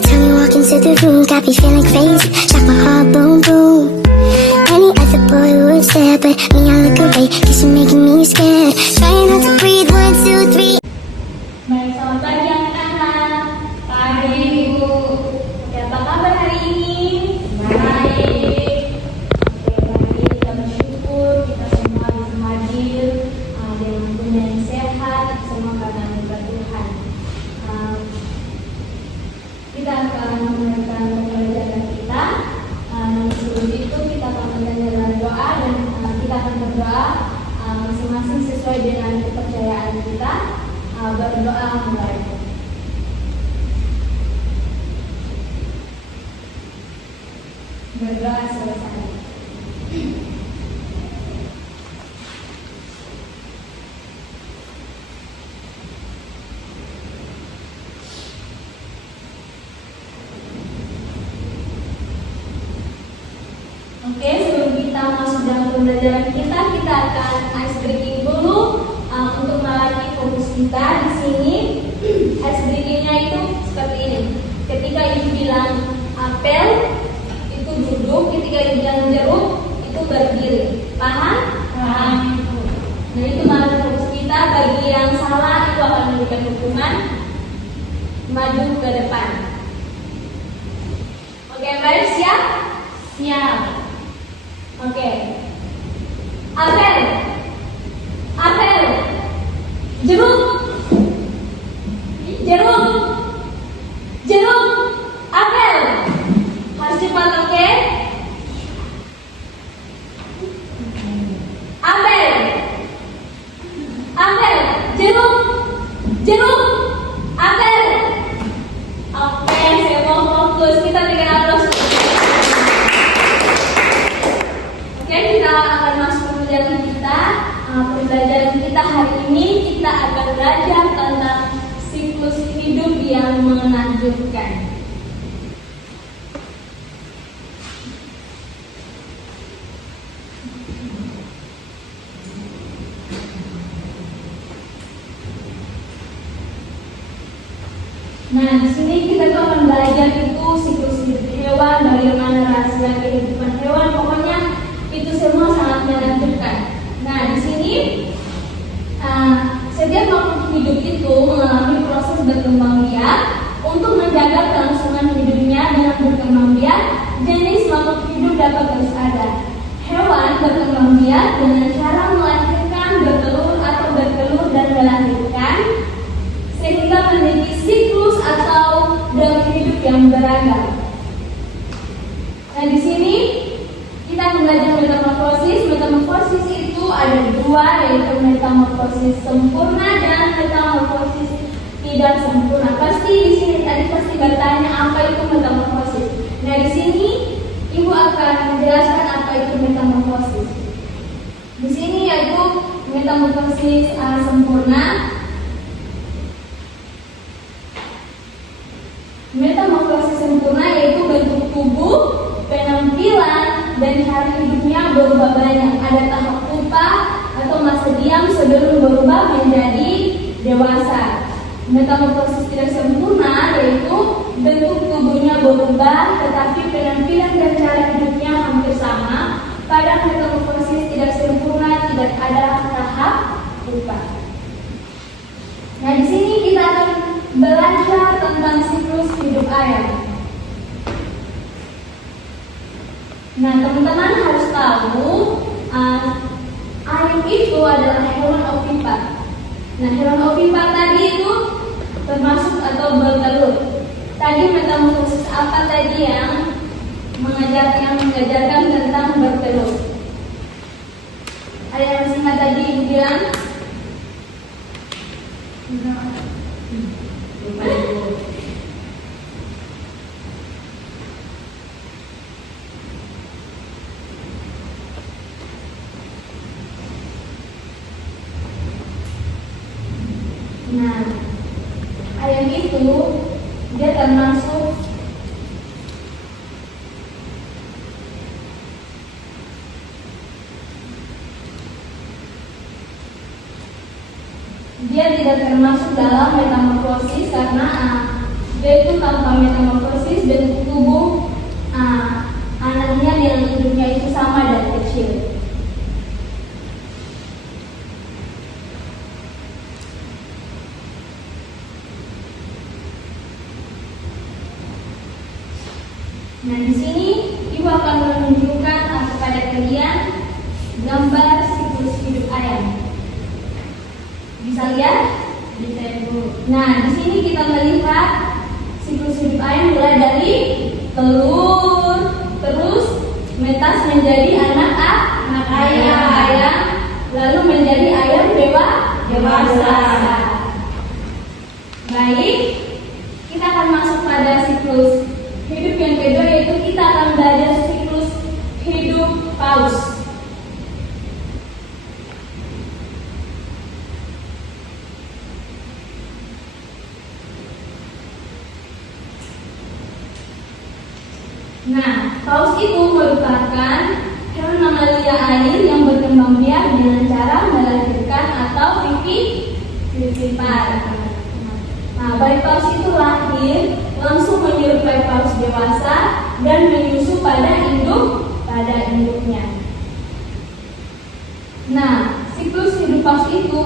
time you walk into the room, got me feeling crazy, shot my heart boom boom. Any other boy would stare, but me I look away, cause you're making me scared. Trying not to breathe, 1, 2, 3. Baik, selamat pagi anak-anak. Pagi Ibu. Oke, apa kabar hari ini? Baik. Oke, mari kita bersyukur kita semua bisa hadir dengan tubuh yang sehat, semua karena berkat Tuhan. Kita akan melanjutkan pembelajaran kita. Sebelum itu kita akan mendengarkan doa dan kita akan berdoa masing-masing sesuai dengan kepercayaan kita. Berdoa mulai. Berdoa selesai. Oke, sebelum kita masuk dalam pembelajaran kita akan ice breaking dulu untuk melatih fokus kita di sini. Ice breakingnya itu seperti ini. Ketika ibu bilang apel, itu duduk. Ketika ibu bilang jeruk, itu berdiri. Paham? Paham. Nah, itu melatih fokus kita. Bagi yang salah, itu akan memberikan hukuman maju ke depan. Oke, baik, siap? Siap. Oke. Apel. Apel. Jeruk. Jeruk. Jeruk. Apel. Harus cepat, oke? Apel. Apel. Jeruk. Jeruk. Apel. Oke, saya mau fokus. Kita berikan aplaus. Oke, kita akan masuk ke pembelajaran kita. Pembelajaran kita hari ini kita akan belajar tentang siklus hidup yang menakjubkan. Nah, di sini kita tuh akan belajar itu siklus hidup hewan, bagaimana rahasia kehidupan hewan, pokoknya itu semua sangat menakjubkan. Nah, di sini setiap makhluk hidup itu mengalami proses berkembang biak. Untuk menjaga kelangsungan hidupnya dengan berkembang biak, jenis makhluk hidup dapat terus ada. Hewan berkembang biak dengan cara melahirkan, bertelur atau bertelur dan melahirkan, sehingga memiliki siklus atau drama hidup yang beragam. Nah, di sini kita akan belajar metamorfosis. Metamorfosis itu ada dua, yaitu metamorfosis sempurna dan metamorfosis tidak sempurna. Pasti di sini tadi pasti bertanya apa itu metamorfosis. Nah, di sini ibu akan menjelaskan apa itu metamorfosis. Di sini yaitu metamorfosis sempurna. Metamorfosis sempurna yaitu bentuk tubuh, penampilan, dan cara hidupnya berubah banyak. Ada tahap pupa atau masa diam sebelum berubah menjadi dewasa. Metamorfosis tidak sempurna yaitu bentuk tubuhnya berubah tetapi penampilan dan cara hidupnya hampir sama. Pada metamorfosis tidak sempurna tidak ada tahap pupa. Nah, di sini kita akan belajar tentang siklus hidup air. Nah, teman-teman harus tahu air itu adalah hewan ovipat. Nah, hewan ovipat tadi itu termasuk atau bertelur. Tadi metamorfosis apa tadi yang mengajarkan tentang bertelur? Ada yang singkat tadi ibu bilang? Nah, ayam itu dia termasuk dia tidak termasuk dalam metamorfosis karena dia itu tanpa metamorfosis metamorfosis bentuk tubuh anaknya dengan induknya itu sama dari kecil. Nah, di sini Ibu akan menunjukkan kepada kalian gambar siklus hidup ayam. Bisa lihat? Bisa, Ibu. Nah, di sini kita melihat siklus hidup ayam mulai dari telur, terus metas menjadi anak ayam, lalu menjadi ayam dewasa. Baik, kita akan masuk pada siklus hidup yang kedua, yaitu kita akan belajar siklus hidup paus. Nah, paus itu merupakan hewan mamalia air yang berkembang biak dengan cara melahirkan atau pipitan. Nah, bayi paus itu lahir langsung menyerupai paus dewasa dan menyusu pada induknya. Nah, siklus hidup paus itu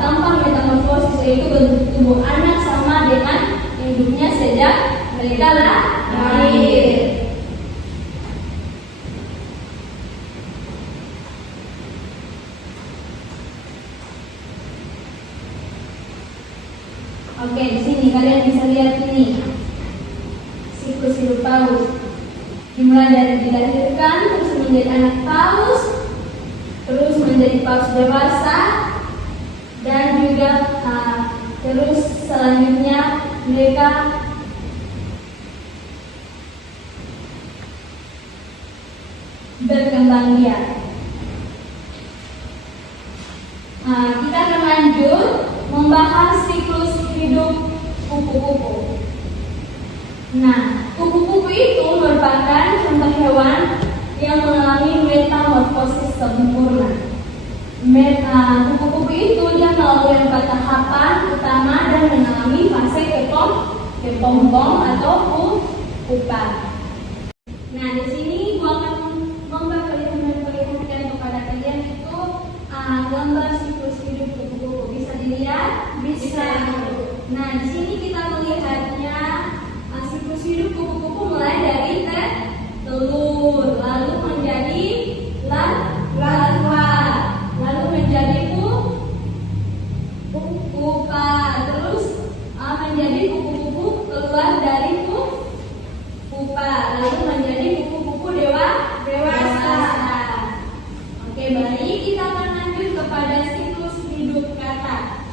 tanpa metamorfosis, yaitu bentuk tubuh anak sama dengan induknya sejak mereka lahir. Oke, di sini kalian bisa lihat ini siklus hidup paus. Dimulai dari dilahirkan, terus menjadi anak paus, terus menjadi paus dewasa, dan juga terus selanjutnya mereka berkembang biak. Kita akan lanjut membahas siklus hidup kupu-kupu. Nah, kupu-kupu itu merupakan contoh hewan yang mengalami metamorfosis sempurna. Kupu-kupu itu dia melalui 4 tahapan utama dan mengalami fase kepompong atau pupa. Nah, di sini gua akan memperlihatkan kepada kalian itu gambar siklus hidup kupu-kupu. Bisa dilihat? Bisa. Nah, di sini kita melihatnya siklus hidup kupu-kupu mulai dari telur, lalu menjadi larva, lalu menjadi pupa, terus menjadi kupu-kupu keluar dari pupa, lalu menjadi kupu-kupu dewasa. Oke, baik, kita akan lanjut kepada siklus hidup katak.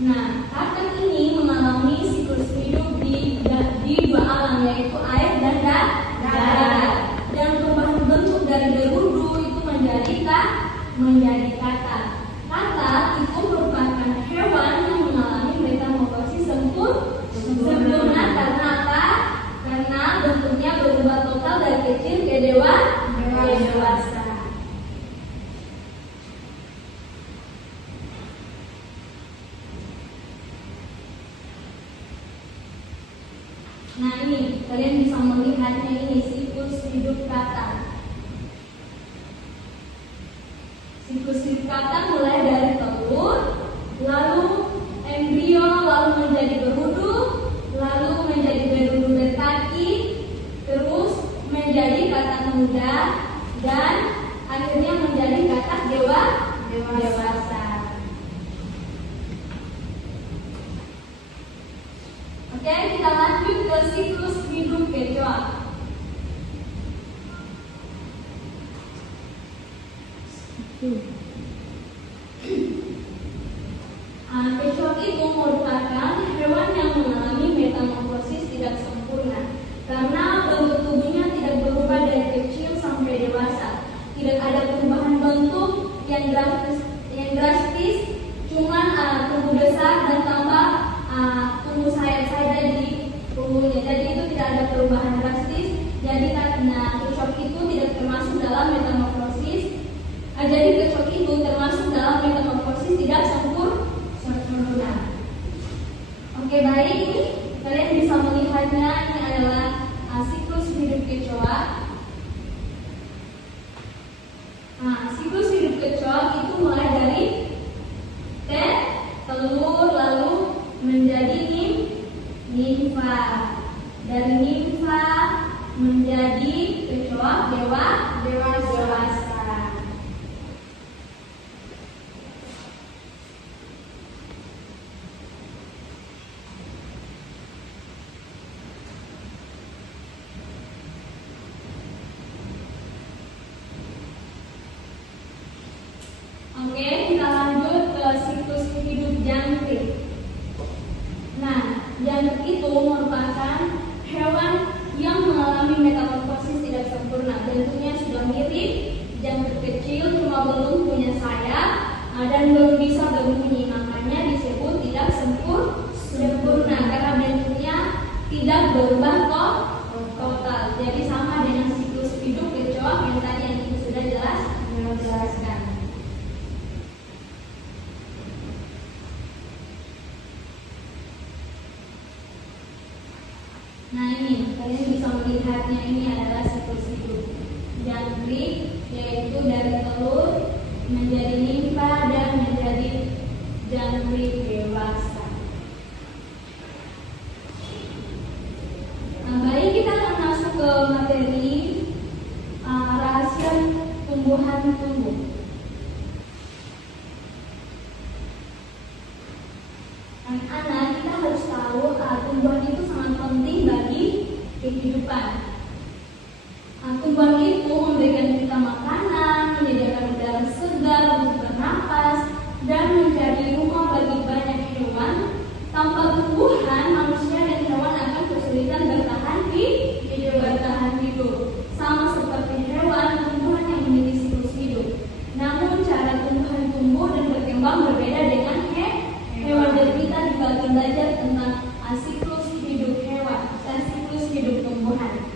Nah, katak ini mengalami siklus hidup di 2 alam, yaitu air dan darat. Dan perubahan bentuk dari berudu itu menjadi katak. Katak itu merupakan hewan yang mengalami metamorfosis sempurna karena apa? Karena bentuknya berubah total dari kecil ke dewasa. Nah, ini kalian bisa melihatnya, ini siklus hidup katak. Siklus hidup katak mulai dari telur, lalu embrio, lalu menjadi berudu, lalu menjadi berudu berkaki, terus menjadi katak muda, dan akhirnya menjadi katak dewasa. Oke, kita lanjut ke siklus hidup kecoa. Kecoa itu merupakan hewan yang mengalami metamorfosis tidak sempurna karena bentuk tubuhnya tidak berubah dari kecil sampai dewasa. Tidak ada perubahan bentuk yang drastis, cuman tumbuh besar dan tambah tumbuh sayap-sayap di punggungnya. Jadi itu tidak ada perubahan drastis. Jadi karena kecoa itu tidak termasuk dalam metamorfosis. Jadi kecoa menjadi nimfa. Dari nimfa menjadi kecoa dewasa. Oke, kita lanjut ke siklus hidup jangkrik. Nah, jangkrik itu merupakan hewan yang mengalami metamorfosis tidak sempurna. Bentuknya sudah mirip jangkrik kecil, cuma belum punya sayap dan belum bisa berbunyi. Makanya disebut tidak sempurna karena bentuknya tidak berubah total. Jadi sama dengan siklus hidup kecoa yang tadi yang kita sudah jelaskan. Nah, ini kalian bisa melihatnya, ini adalah siklus hidup jangkrik, yaitu dari telur menjadi nimfa dan menjadi jangkrik dewasa. Nah, baik, kita akan masuk ke materi rahasia tumbuhan tumbuh. Anak-anak, kita harus tahu tumbuhan itu sangat penting bagi kehidupan. Tumbuhan itu memberikan kita makanan, menyediakan udara segar untuk bernapas, dan menjadi rumah bagi banyak hewan. Tanpa tumbuhan, manusia dan hewan akan kesulitan bertahan hidup. Sama seperti hewan, tumbuhan yang memiliki siklus hidup. Namun cara tumbuhan tumbuh dan berkembang berbeda dengan hewan, dan kita juga akan belajar tentang siklus hidup hewan dan siklus hidup tumbuhan.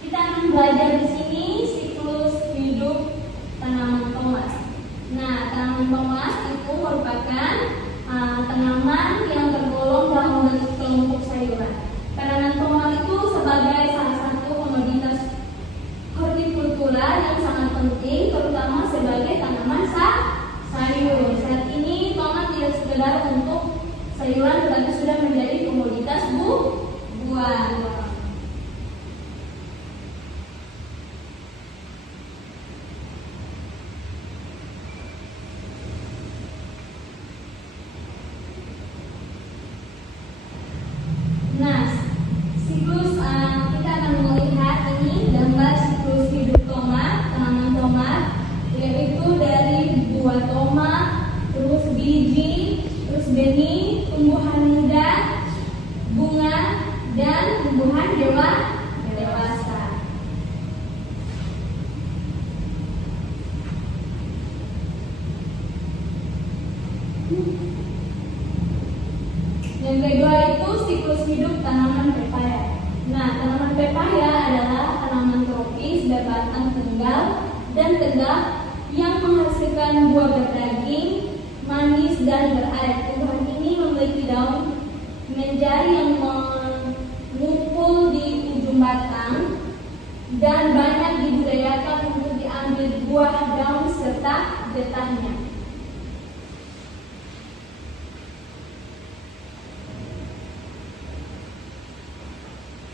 Kita akan belajar di sini siklus hidup tanaman tomat. Nah, tanaman tomat itu merupakan tanaman yang tergolong dalam kelompok sayuran. Tanaman tomat itu sebagai salah satu komoditas hortikultura yang sangat penting, terutama sebagai tanaman sayur. Saat ini tomat tidak sekedar untuk sayuran, tetapi sudah menjadi komoditas buah. Nah, siklus kita akan melihat ini gambar siklus hidup tomat, tanaman tomat, yaitu dari buah tomat, terus biji, terus benih, tumbuhan muda, bunga, dan tumbuhan dewasa. Yang kedua itu siklus hidup tanaman pepaya. Nah, tanaman pepaya adalah tanaman tropis berbatang tunggal dan tegak yang menghasilkan buah berdaging, manis, dan berair. Tumbuhan ini memiliki daun menjari yang mengumpul di ujung batang dan banyak dibudidayakan untuk diambil buah, daun, serta getahnya.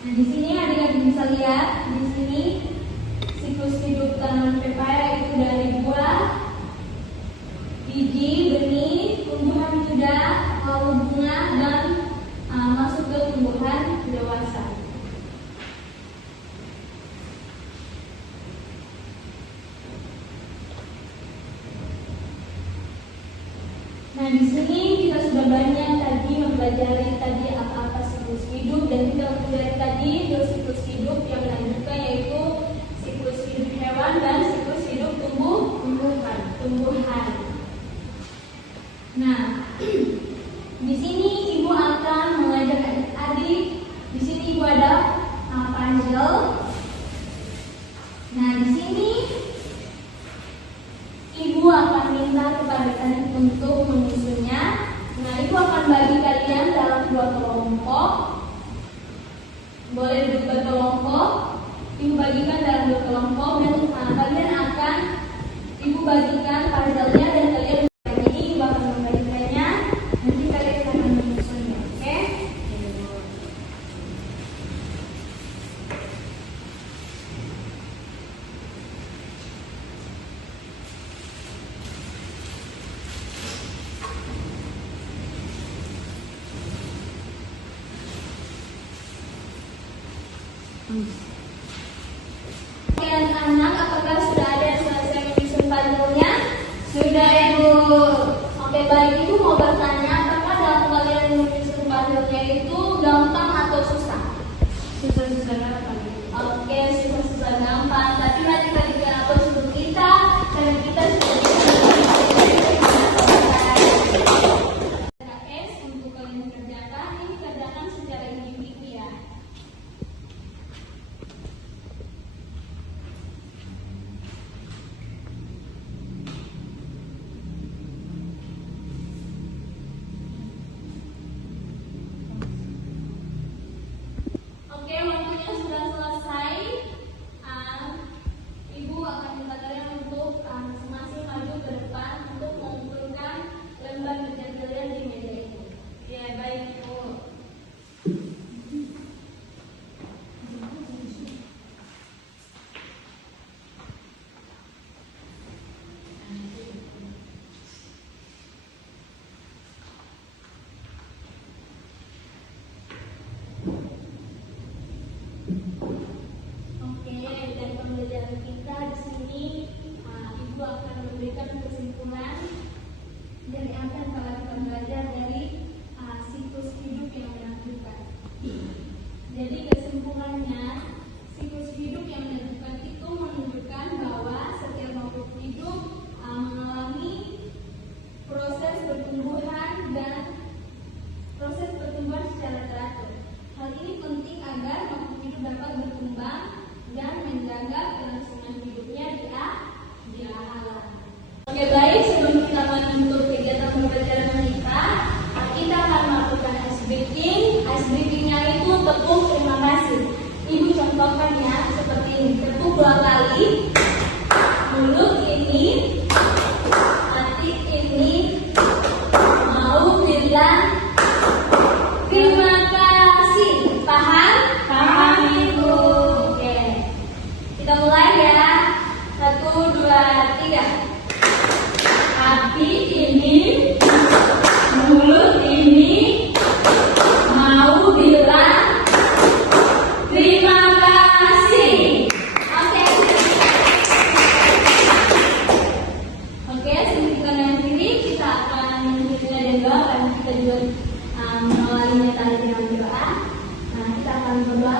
Nah, di sini adik-adik bisa lihat di sini siklus hidup tanaman pepaya itu dari buah, biji, benih, tumbuhan muda, lalu bunga, dan masuk ke tumbuhan dewasa. Nah, di sini kita sudah banyak tadi mempelajari tadi apa-apa siklus hidup, dan kita mempelajari tadi siklus hidup yang lanjutkan yaitu siklus hidup hewan dan siklus hidup tumbuhan. Nah, di sini ibu akan mengajak adik-adik. Di sini ibu ada puzzle. Nah, di sini ibu akan minta kepada kalian untuk menyusunnya. Nah, ibu akan bagi kalian dalam 2 kelompok. Boleh berkelompok. Ibu bagikan dalam 2 kelompok dan kalian akan ibu bagikan puzzle-nya dan Kalian anak, apakah sudah ada yang selesai menyusun puzzle-nya? Sudah, Ibu. Oke, baik. Ibu mau bertanya, apakah dalam kalian menyusun puzzle-nya itu gampang atau susah? Susah-susah gampang. Oke, susah-susah gampang. Tapi nanti ketika apa suruh kita, karena kita sudah S untuk kalian kerjakan, ini kerjakan secara individu ya. Oke, waktunya sudah selesai. Ibu akan minta kalian untuk masing-masing maju ke depan untuk mengumpulkan lembar kerja kalian di meja itu. Ya, baik, Ibu. Oke, dari pembelajaran kita di sini, Ibu akan memberikan kesimpulan dari apa yang telah kita belajar dari siklus hidup yang menentukan. Jadi kesimpulannya, siklus hidup yang menentukan itu menunjukkan bahwa setiap makhluk hidup mengalami proses pertumbuhan secara teratur. Hal ini penting agar makhluk hidup dapat berkembang dan menjaga kelangsungan hidupnya di alam. Oke, baik, sebelum kita menutup kegiatan pembelajaran kita akan melakukan ice breaking. Ice breaking-nya itu tepuk terima kasih. Ibu contohkan ya, seperti ini. Tepuk 2 kali. Mulut ini, hati ini, mau bilang terima kasih. Paham? Paham, Ibu. Oke. Kita mulai ya. 1, 2, 3. Hati ini, mulut ini, mau bilang terima kasih. Oke. Oke, sebelum kita mengakhiri, kita akan menyebutnya dan doa karena kita juga mengawalinya tadi dengan doa. Nah, kita akan berdoa